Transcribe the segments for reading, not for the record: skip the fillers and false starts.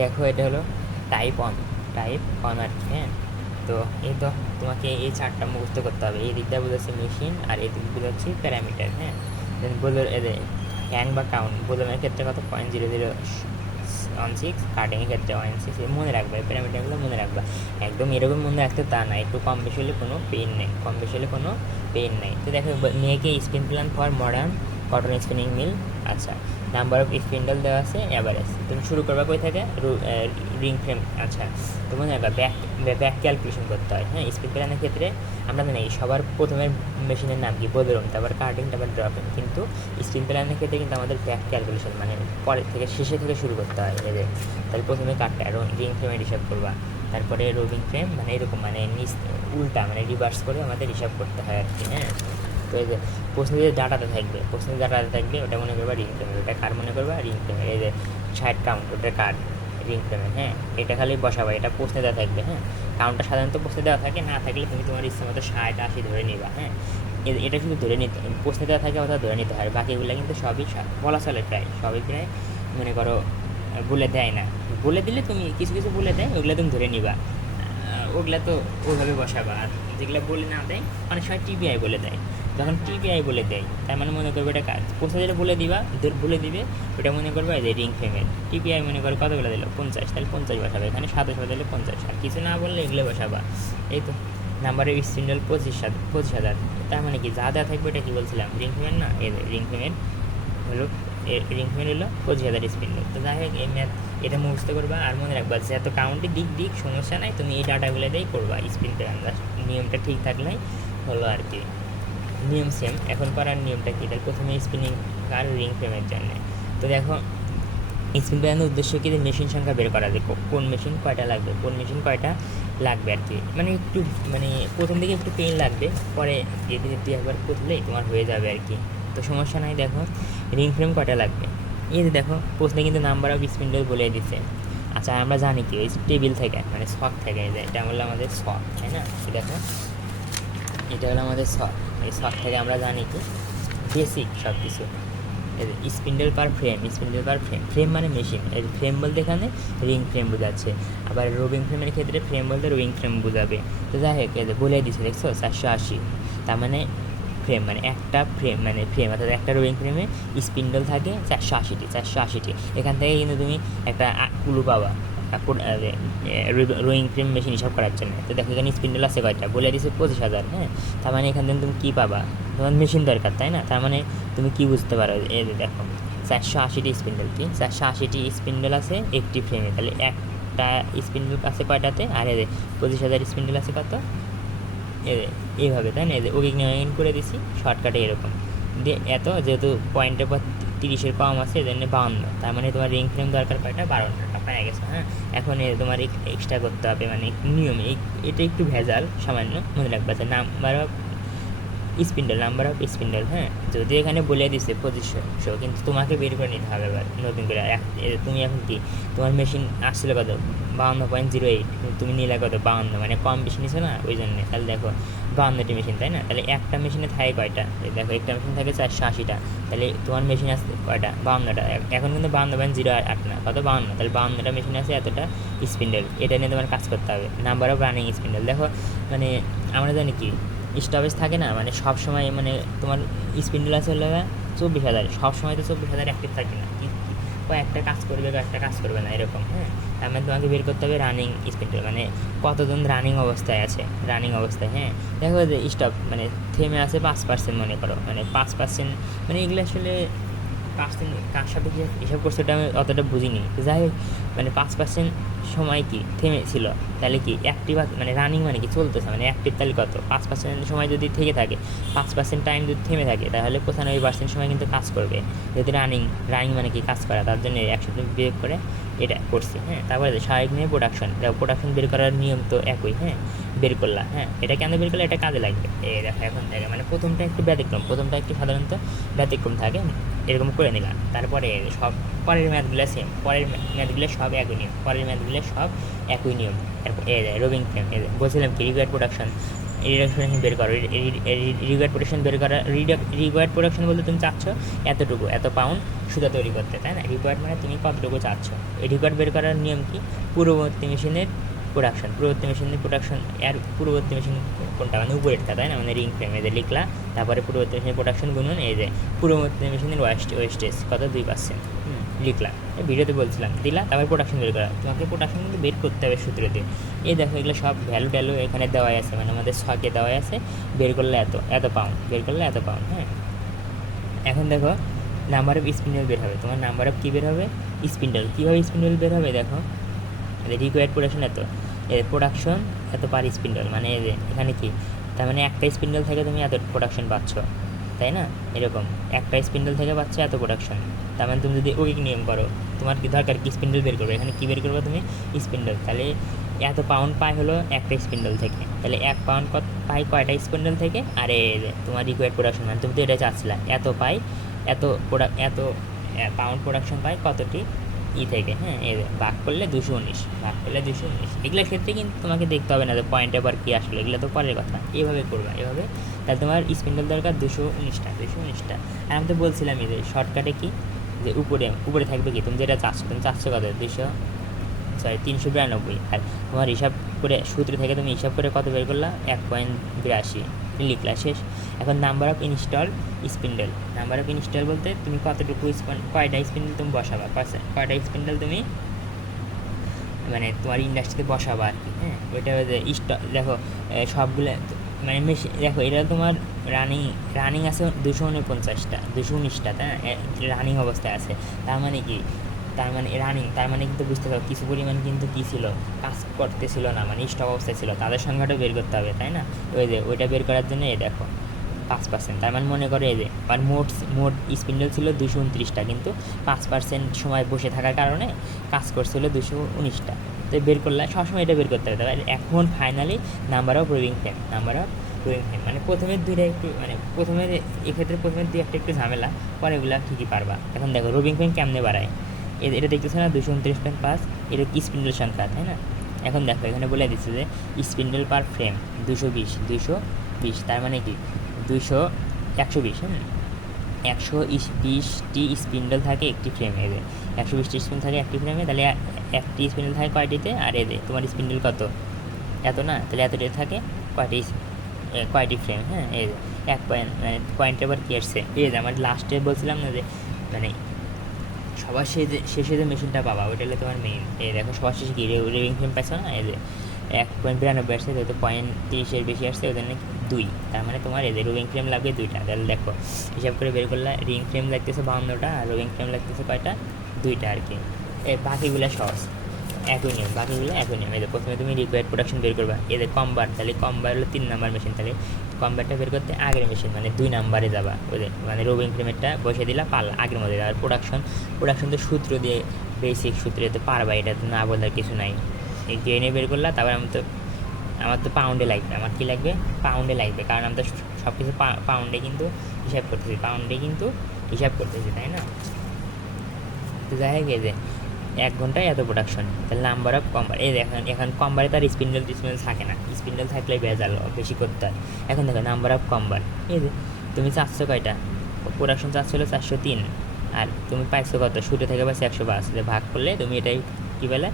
দেখো এটা হলো টাইপ অন আর কি, হ্যাঁ। তো এই তো তোমাকে এই চারটা মুখস্থ করতে হবে। এই দিকটা বোঝাচ্ছে মেশিন আর এই দিক বোঝাচ্ছে প্যারামিটার, হ্যাঁ। দেন বলে হ্যাং বা কাউন্ট বোলনের ক্ষেত্রে কত 0.0016, কাটিংয়ের ক্ষেত্রে 1.6, মনে রাখবে প্যারামিটারগুলো মনে রাখবা। একদম এরকম মনে রাখতে তা না, একটু কম বেশি হলে কোনো পেন নেই। তো দেখো মেয়েকে spin plan for modern cotton spinning mill. আচ্ছা, নাম্বার অফ স্পিন্ডল দেওয়া আছে অ্যাভারেজ। তুমি শুরু করবা কই থেকে, রিং ফ্রেম। আচ্ছা, তো মনে রাখবা ব্যাক ক্যালকুলেশন করতে হয়, হ্যাঁ। স্পিন প্ল্যানের ক্ষেত্রে আমরা জানি সবার প্রথমের মেশিনের নাম কি, বোলেরো, তারপর কাটিং, তারপর ড্রপিং। কিন্তু স্পিন প্ল্যানের ক্ষেত্রে কিন্তু আমাদের ব্যাক ক্যালকুলেশন মানে পরের থেকে শেষে থেকে শুরু করতে হয় এদের। তাহলে প্রথমে কাটটা রিং ফ্রেমের হিসাব করবা, তারপরে রোবিং ফ্রেম মানে এরকম মানে নিচ উল্টা মানে রিভার্স করে আমাদের হিসাব করতে হয় আর কি, হ্যাঁ। তো এই যে প্রশ্নের যে ডাটাতে থাকবে ওটা মনে করবা রিং ফ্রেমের, ওটা কার মনে করবা রিং ফ্রেমের। এই যে 60 কাউন্ট, ওটা কার রিং ফ্রেমের, হ্যাঁ। এটা খালি বসাবা, এটা প্রশ্নে দেওয়া থাকবে, হ্যাঁ। কাউন্টটা সাধারণত প্রশ্নে দেওয়া থাকে, না থাকলে তুমি তোমার ইচ্ছে মতো 60-80 ধরে নিবা, হ্যাঁ। এটা শুধু ধরে নিতে প্রশ্নে দেওয়া থাকে অথবা ধরে নিতে হয়, বাকিগুলো কিন্তু সবই বলা চলে সবই প্রায় মনে করো বলে দেয় না। বলে দিলে তুমি কিছু কিছু বলে দেয়, ওগুলো তুমি ধরে নিবা, ওগুলা তো ওইভাবে বসাবা। আর যেগুলো বলে না দেয়, অনেক সময় টিপিআই বলে দেয়। যখন টিপিআই বলে দেয় তার মানে মনে করবে এটা কাজ পোস্টে যেটা বলে দিবে ওটা মনে করবে যে রিং ফ্রেমের। টিপিআই মনে করে কতগুলো দিল 50, তাহলে 50 বসাবে, এখানে 27 বসালে 50, আর কিছু না বললে এগুলো বসাবা। এই তো নাম্বারের স্পিন্ডল 25,000। তার মানে কি যা যা থাকবে এটা কি বলছিলাম, রিং ফ্রেমের না, এই রিং ফ্রেমের হলো রিং ফ্রেমের হলো 25,000 স্পিন্ডল। তো যাই হোক এই ম্যাথ এটা মুখস্থ করবা আর মনে রাখবা যে এত কাউন্টে দিক সমস্যা নাই, তুমি এই ডাটাগুলো দিয়েই করবা। স্পিন প্যারামিটার নিয়মটা ঠিক থাকলেই হলো আর কি। নিয়ম সেম, এখন করার নিয়মটা কী, তাহলে প্রথমে স্পিনিং আর রিং ফ্রেমের জন্য। তো দেখো স্পিন প্যারানোর উদ্দেশ্য কি, মেশিন সংখ্যা বের করা, যে কোন মেশিন কয়টা লাগবে আর কি। মানে একটু মানে প্রথম দিকে একটু পেন লাগবে, পরে যেদিন তুই একবার করলেই তোমার হয়ে যাবে আর কি। তো সমস্যা নাই। দেখো রিং ফ্রেম কয়টা লাগবে, এই যে দেখো প্রশ্নে কিন্তু নাম্বার অফ স্পিন্ডল বলে দিচ্ছে। আচ্ছা আমরা জানি কি ওই টেবিল থেকে মানে শক থেকে, এটা হলো আমাদের শক, তাই না। দেখো এটা হলো আমাদের শক, এই শক থেকে আমরা জানি কি বেসিক সব কিছু। স্পিন্ডেল পার ফ্রেম মানে মেশিন, এর ফ্রেম বলতে এখানে রিং ফ্রেম বোঝাচ্ছে। আবার রোবিং ফ্রেমের ক্ষেত্রে ফ্রেম বলতে রোবিং ফ্রেম বোঝাবে। তো যাই হোক বলে দিচ্ছে, দেখছো 480, তার মানে ফ্রেম মানে একটা ফ্রেম অর্থাৎ একটা রোবিং ফ্রেমে স্পিন্ডল থাকে 480টি। এখান থেকে কিন্তু তুমি একটা কুলু পাবা রোয়িং ফ্রেম মেশিন হিসাব করার জন্য। তো দেখো এখানে স্পিন্ডল আছে কয়টা, বলে দিচ্ছে 25,000, হ্যাঁ। তার মানে এখান থেকে তুমি কী পাবা, তোমার মেশিন দরকার, তাই না। তার মানে তুমি কী বুঝতে পারো, এই দেখো 480টি স্পিন্ডল, কি 480টি স্পিন্ডল আছে একটি ফ্রেমে, তাহলে একটা স্পিন্ডল আছে কয়টাতে, আর 25,000 স্পিন্ডল আছে কত, এইভাবে, তাই না। ওকে নিয়ন করে দিছি শর্টকাটে এরকম দিয়ে, এত যেহেতু পয়েন্টের পর 30-এর কম আছে এজন্য 52, তার মানে তোমার রিং ফ্রেম দরকার কয়টা, 12টা পায়ে গেছো, হ্যাঁ। এখন তোমার এক্সট্রা করতে হবে মানে নিয়মে এটা একটু ভেজাল সামান্য, মনে রাখবে যে নাম্বার অফ স্পিন্ডল, হ্যাঁ। যদি এখানে বলে দিছে 2500, কিন্তু তোমাকে বের করে নিতে হবে এবার নতুন করে। তুমি এখন কি তোমার মেশিন আসছিল কত 52.08, তুমি নিলে কত 52, মানে কম বেশি নিছো না ওই জন্যে। তাহলে দেখো 52টি মেশিন, তাই না। তাহলে একটা মেশিনে থাকে কয়টা, দেখো একটা মেশিন থাকে 480টা, তাহলে তোমার মেশিন আসছে কয়টা 52টা। এখন কিন্তু 52.08 না, কত 52, তাহলে 52টা মেশিন আছে এতটা স্পিন্ডেল, এটা নিয়ে তোমার কাজ করতে হবে। নাম্বার অফ রানিং স্পিন্ডেল, দেখো মানে আমরা জানি কি স্টপেজ থাকে না, মানে সব সময় মানে তোমার স্পিন্ডেল আছে হলে 24,000, সব সময় তো 24,000 অ্যাক্টিভ থাকে না, একটা কাজ করবে না এরকম, হ্যাঁ। তার মানে তোমাকে বের করতে হবে রানিং স্পিন্ডেল, মানে কতজন রানিং অবস্থায়, হ্যাঁ। দেখো যে স্টপ মানে থেমে আছে 5% মনে করো, মানে 5%, মানে এগুলো আসলে পার্সেন্ট কার সাথে হিসাব করছে ওটা আমি অতটা বুঝিনি। যাই হোক মানে 5% সময় কি থেমে ছিল, তাহলে কি অ্যাক্টিভ মানে রানিং মানে কি চলতেছে, মানে অ্যাক্টিভ তাহলে কত 5% সময় যদি থেকে থাকে, 5% টাইম যদি থেমে থাকে, তাহলে 95% সময় কিন্তু কাজ করবে। যেহেতু রানিং মানে কি কাজ করা, তার জন্য 100 বিয়োগ করে এটা করছি, হ্যাঁ। তারপরে স্বাভাবিক নিয়ে প্রোডাকশন বের করার নিয়ম তো একই, হ্যাঁ। বের করলা, হ্যাঁ। এটা কেন বের করলে, এটা কাজে লাগবে। এই দেখো এখন থেকে মানে প্রথমটা একটু সাধারণত ব্যতিক্রম থাকে, এরকম করে নিলাম। তারপরে সব পরের ম্যাথগুলো সেম, সব একই নিয়ম, রোবিং ফ্রেম বলছিলাম কি রিকোয়ার্ড প্রোডাকশন প্রোডাকশন বের করো, রিকোয়ার্ড প্রোডাকশন বের করা। রিকোয়ার্ড প্রোডাকশন বলতে তুমি চাচ্ছ এতটুকু, এত পাউন্ড সুতা তৈরি করতে, তাই না? রিকোয়ার্ড মানে তুমি কতটুকু চাচ্ছ। এই রিকোয়ার্ড বের করার নিয়ম কি? পূর্ববর্তী মেশিনের প্রোডাকশন, এর পূর্ববর্তী মেশিন কোনটা, মানে উপরেরটা, তাই না? মানে রিং ফ্রেম এদের লিখলা, তারপরে পূর্ববর্তী মেশিনের প্রোডাকশন গুনুন এই যে পূর্ববর্তী মেশিনের ওয়েস্টেজ কত 2%, লিখলা, ভিডিওতে বলছিলাম, দিলা, তারপরে প্রোডাকশন বের করা। তোমাকে প্রোডাকশন কিন্তু বের করতে হবে সূত্র দিয়ে। এই দেখো এগুলো সব ভ্যালু এখানে দেওয়াই আছে, মানে আমাদের ছকে দেওয়াই আছে, বের করলে এত পাউন্ড, বের করলে এত পাউন্ড। হ্যাঁ, এখন দেখো নাম্বার অফ স্পিন্ডেল বের হবে, তোমার নাম্বার অফ কী বের হবে? স্পিন্ডেল। কীভাবে স্পিন্ডেল বের হবে দেখো, রিকোয়ার্ড প্রোডাকশন প্রোডাকশন এত পার স্পিন্ডেল, মানে এখানে কি, তার মানে একটা স্পিন্ডেল থেকে তুমি এত প্রোডাকশন পাচ্ছ, তাই না? এরকম একটা স্পিন্ডেল থেকে পাচ্ছ এত প্রোডাকশন। তার মানে তুমি যদি উইক নিয়ম করো, তোমার কি দরকার? কি স্পিন্ডেল বের করবে, এখানে কী বের করবে তুমি? স্পিন্ডেল। তাহলে এত পাউন্ড পাই হলো একটা স্পিন্ডেল থেকে, তাহলে 1 পাউন্ড পাই কয়টা স্পিন্ডেল থেকে? আরে তোমার রিকোয়ার্ড প্রোডাকশন, মানে তুমি তো এটা চাচ্ছিলা, এত পাই, এত পাউন্ড প্রোডাকশন পাই কতটি থেকে। হ্যাঁ, ভাগ করলে 219, এগুলোর ক্ষেত্রে কিন্তু তোমাকে দেখতে হবে না যে পয়েন্টে আবার কী আসলো, এগুলো তো পরের কথা। এইভাবে করবা, এভাবে। তাহলে তোমার স্পিন্ডেল দরকার 219টা। আর আমি তো বলছিলাম যে শর্টকাটে কি, যে উপরে থাকবে কি, তুমি যেটা চাচ্ছ, কত 392। আর তোমার হিসাব করে সূত্র থেকে তুমি হিসাব করে কত বের করলা? 1.82 লিখলা, শেষ। এখন number of install spindle. Number of install বলতে তুমি কতটুকু কয়টা স্পিন্ডেল তুমি বসাবা, কয়টা স্পিন্ডেল তুমি মানে তোমার ইন্ডাস্ট্রিতে বসাবা আর কি। হ্যাঁ, ওইটা দেখো সবগুলো মানে মেশিন, দেখো এটা তোমার রানিং আছে 219টা, তাই না? রানিং অবস্থায় আছে। তার মানে কি, তার মানে কিন্তু বুঝতে পারো কিছু পরিমাণ কিন্তু কী ছিল, কাজ করতেছিল না, মানে স্টপ অবস্থায় ছিল, তাদের সংখ্যাটা বের করতে হবে, তাই না? ওইটা বের করার জন্য দেখো 5%, তার মানে মনে করে আর মোট স্পিন্ডেল ছিল 229টা, কিন্তু 5% সময় বসে থাকার কারণে কাজ করছিল 219টা। তো বের করলে সবসময় এটা বের করতে হবে। তবে এখন finally number of roving frame, মানে প্রথমের দুইটা একটু, মানে এক্ষেত্রে প্রথমের দুই একটা একটু ঝামেলা, পরে এগুলো ঠিকই পারবা। এখন দেখো রোভিং ফ্রেম কেমনে বাড়ায়, এটা দেখতেছে না 229.5, এটা কি স্পিন্ডেল সংখ্যা, তাই না? এখন দেখো এখানে বলে দিচ্ছে যে স্পিন্ডেল পার ফ্রেম 220, তার মানে কি 120, 120টি স্পিন্ডেল থাকে একটি ফ্রেমে, 120টি স্পিন্ডেল থাকে একটি ফ্রেমে, তাহলে একটি স্পিন্ডেল থাকে কয়টিতে? আর তোমার স্পিন্ডেল কত, এত না? তাহলে এতটি থাকে কয়টি ফ্রেম? হ্যাঁ, এক পয়েন্ট, মানে পয়েন্টে আবার কী আসছে, আমার লাস্টে বলছিলাম না যে মানে সবার শেষে যে মেশিনটা পাবা ওইটা হলে তোমার মেইন। দেখো সবার শেষে কি রিভিং ফ্রেম পাইছো না, 1.92 আসছে, যেহেতু 0.30 বেশি আসছে, ওদের নাকি 2, তার মানে তোমার রোভিং ফ্রেম লাগবে 2টা। তাহলে দেখো হিসাব করে বের করলে রিং ফ্রেম লাগতেছে 52টা, আর রোভিং ফ্রেম লাগতেছে কয়টা? 2টা আর কি। বাকিগুলো সহজ, একই নিয়ম। প্রথমে তুমি রিকোয়ার্ড প্রোডাকশন বের করবা, কম্বার, তাহলে কম্বার হলো 3 নাম্বার মেশিন, তাহলে কম্বারটা বের করতে আগের মেশিন মানে 2 নাম্বারে যাবা, মানে রোভিং ফ্রেমেরটা বসে দিলা পাল্লা আগের মধ্যে। আর প্রোডাকশন তো সূত্র দিয়ে, বেসিক সূত্রে তো পারবা, এটা তো না বলার কিছু নাই। এই গ্রেনে বের করলা, তারপর আমার তো পাউন্ডে লাগবে, আমার কী লাগবে? পাউন্ডে লাগবে, কারণ আমি তো সব কিছু পাউন্ডে কিন্তু হিসাব করতেছি, তাই না? তো যাই হোক, 1 ঘন্টায় এত প্রোডাকশন, তাহলে নাম্বার অফ কম্বার। এখন কম্বারে তার স্পিন্ডেল থাকে না, স্পিন্ডেল থাকলে ভেজাল বেশি করতে হয়। এখন দেখো নাম্বার অফ কম্বার, তুমি চাচ্ছো কয়টা? প্রোডাকশন চাচ্ছো হলো 403, আর তুমি পাইছো কত? শুরু থেকে পাইছো 105, ভাগ করলে তুমি এটাই কী বলে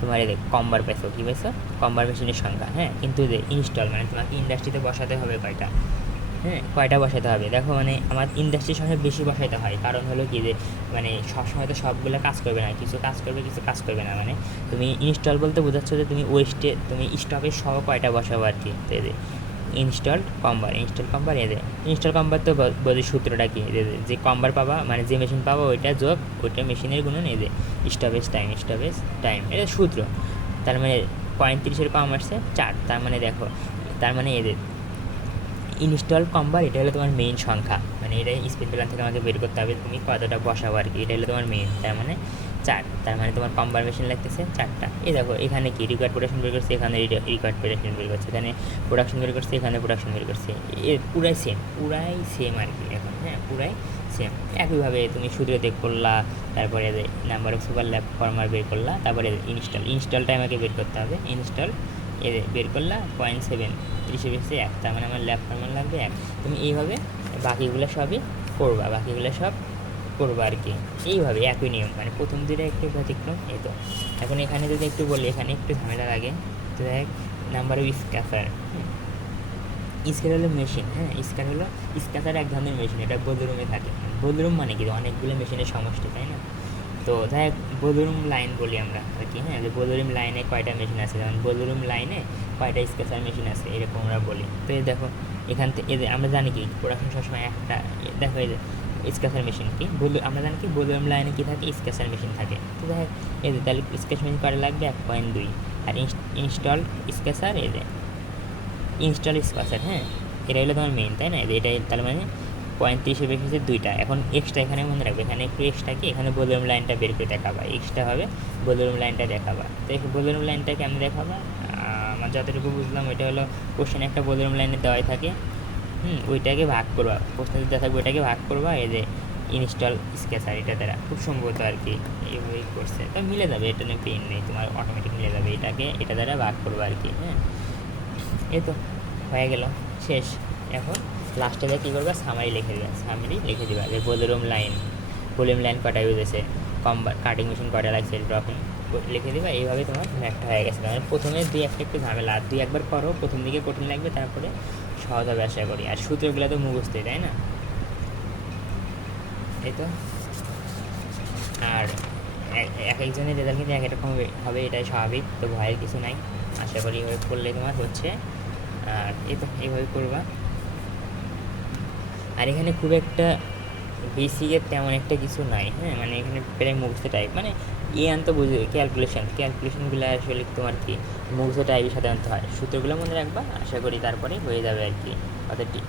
তোমার কম্বার পাইছো, কী পাইছো? কম্বার মেশিনের সংখ্যা। হ্যাঁ, কিন্তু ইনস্টল মানে তোমাকে ইন্ডাস্ট্রিতে বসাতে হবে কয়টা? হ্যাঁ, কয়টা বসাতে হবে দেখো, মানে আমার ইন্ডাস্ট্রির সঙ্গে বেশি বসাইতে হয়, কারণ হলো কি যে মানে সবসময় তো সবগুলো কাজ করবে না, কিছু কাজ করবে না। মানে তুমি ইনস্টল বলতে বোঝাচ্ছ যে তুমি তুমি স্টপের সহ কয়টা বসাবো আর কি। তো ইনস্টল কম্বার তো বোঝে সূত্রটা কি, যে কম্বার পাবা মানে যে মেশিন পাবা ওইটা মেশিনের গুণন স্টপেজ টাইম, এটা সূত্র। তার মানে 35 কম আসছে 4, তার মানে দেখো, তার মানে ইনস্টল কম্বার এটা হলো তোমার মেইন সংখ্যা, মানে এটা স্পিড প্ল্যান থেকে আমাকে বের করতে হবে তুমি কতটা বসাবো আর কি, এটা হলো তোমার মেইন। তার মানে 4, তার মানে তোমার কম্বার মেশিন লাগতেছে 4টা। দেখো এখানে কি রিকোয়ার্ড প্রোডাকশন বের করছে, এখানে রিকোয়ার্ড প্রোডাকশন বের করছে, এখানে প্রোডাকশন বের করছে, এখানে প্রোডাকশন বের করছে, পুরাই সেম আর কি। এখন হ্যাঁ, পুরাই সেম। একইভাবে তুমি সূত্রতে করলা, তারপরে number of super lab former বের করলা, তারপরে ইনস্টলটা আমাকে বের করতে হবে। বের করলা 0.7, 30 বেশি 1, তার মানে আমার ল্যাব ফর্মুলা লাগবে 1। তুমি এইভাবে বাকিগুলো সবই করবা, সব করবা আর কি, এইভাবে একই নিয়ম, মানে প্রথম দুটো একটু ব্যতিক্রম। এই তো এখন এখানে যদি একটু বলি, এখানে একটু ঝামেলা লাগে। তো দেখ নাম্বার অফ স্ক্যাচার, স্কেল হলো মেশিন, হ্যাঁ স্ক্যাচার এক ধরনের মেশিন, এটা বোধরুমে থাকে। বোধরুম মানে কি, অনেকগুলো মেশিনের সমষ্টি, তাই না? তো দেখ বোধরুম লাইন বলি আমরা আর কি, হ্যাঁ যে বোধরুম লাইনে কয়টা মেশিন আছে, যেমন বোধরুম লাইনে কয়টা স্কেচার মেশিন আছে, এরকম আমরা বলি। তো এই দেখো এখান থেকে এদের আমরা জানি কি প্রোডাকশন সবসময় একটা, দেখো এই যে স্কেচার মেশিন কি আমরা জানি কি বোধরুম লাইনে কী থাকে, স্কেচার মেশিন থাকে। তো দেখ এই যে তাহলে স্কেচ মেশিন কয়টা লাগবে, 1.2। আর ইনস্টল স্কেচার, এই যে ইনস্টল স্কেচার, হ্যাঁ এটা হলো তোমার মেইন, তাই না? এটাই তার মানে 35 বেশি 2টা। এখন এক্সট্রা এখানে মনে রাখবে, এখানে একটু এক্সট্রা কি, এখানে বোধরুম লাইনটা বের করে দেখাবা, এক্সট্রা হবে বোধরুম লাইনটা দেখাবা। তো এই বোধরুম লাইনটা কেমন দেখাবা, আমার যতটুকু বুঝলাম ওইটা হলো কোশ্চেনে একটা বোধরুম লাইনে দেওয়াই থাকে, ওইটাকে ভাগ করবা, প্রশ্ন দেওয়া থাকবে ওইটাকে ভাগ করবা এই যে ইনস্টল স্কেচার এটা দ্বারা, খুব সম্ভবত আর কি এইভাবেই করছে। তো মিলে যাবে, এটা নিয়ে পেন নেই, তোমার অটোমেটিক মিলে যাবে, এটাকে এটা দ্বারা ভাগ করবা আর কি। হ্যাঁ এই তো হয়ে গেল, শেষ। এখন লাস্টে কী করবা, সামারি লিখে দিবা যে বোধরুম লাইন কটা ইউজ আছে, কাটিং মেশিন কটা লাগছে, ড্রপিং লিখে দিবা। এইভাবে তোমার ম্যাথটা হয়ে গেছে। মানে প্রথমে একটু ঝামেলা, আর একবার করো, প্রথম দিকে কঠিন লাগবে, তারপরে সহজ হবে আশা করি। আর সূত্রগুলো তো মুখস্থই, তাই না? এই তো। আর এক একজনের রেজাল্ট কিন্তু এক রকম হবে, এটাই স্বাভাবিক, তো ভয়ের কিছু নাই। আশা করি এইভাবে করলে তোমার হচ্ছে। আর এই তো এইভাবে করবা। আর এখানে খুব একটা বেসিকের তেমন একটা কিছু নাই, হ্যাঁ মানে এখানে প্রায় মুখস্থ টাইপ, মানে আনতে বুঝবে ক্যালকুলেশনগুলো আসলে তোমার কি মুখস্থ টাইপই সাধারণত হয়। সূত্রগুলো মনে রাখবা, আশা করি তারপরে হয়ে যাবে আর কি কথাটি।